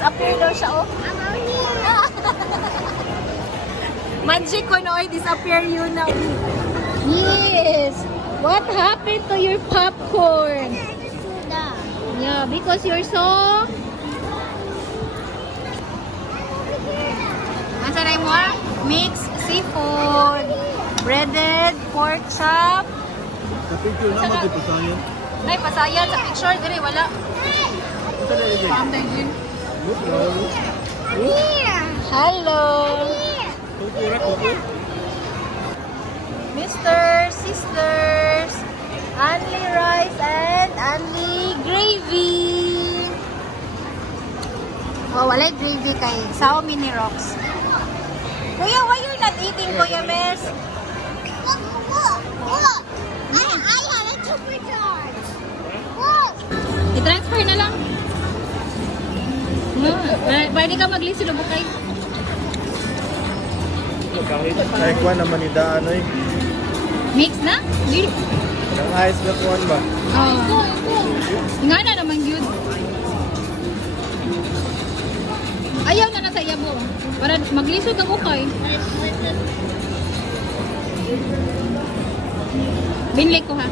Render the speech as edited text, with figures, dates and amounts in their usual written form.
Disappear daw siya, oh. Magic ko no, disappear yun now. Yes! What happened to your popcorn? Yeah, because you're so... Asa na mo? Mixed seafood, breaded pork chop. Sa picture na magkipasayan. Ay, pasayan sa picture, dire wala. Ito na rin. Pamday din. Look, Hello! Kuku, kuku. Mr. Sisters, only rice and only gravy. Oh, wala gravy kay Sao Mini Rocks. Kuya, why you're not eating, Kuya Mes? Look. I had a supercharge. Look. I-transfer na lang. Pwede ka mag-list sa bukay. Ay, kuha naman ni Daan, oy. Mix na? Dili. Ang ayos na kuhan ba? Oh. Nga na naman yun. Ayaw na nasa yabo. Para maglisod na bukay. Binlik ko ha.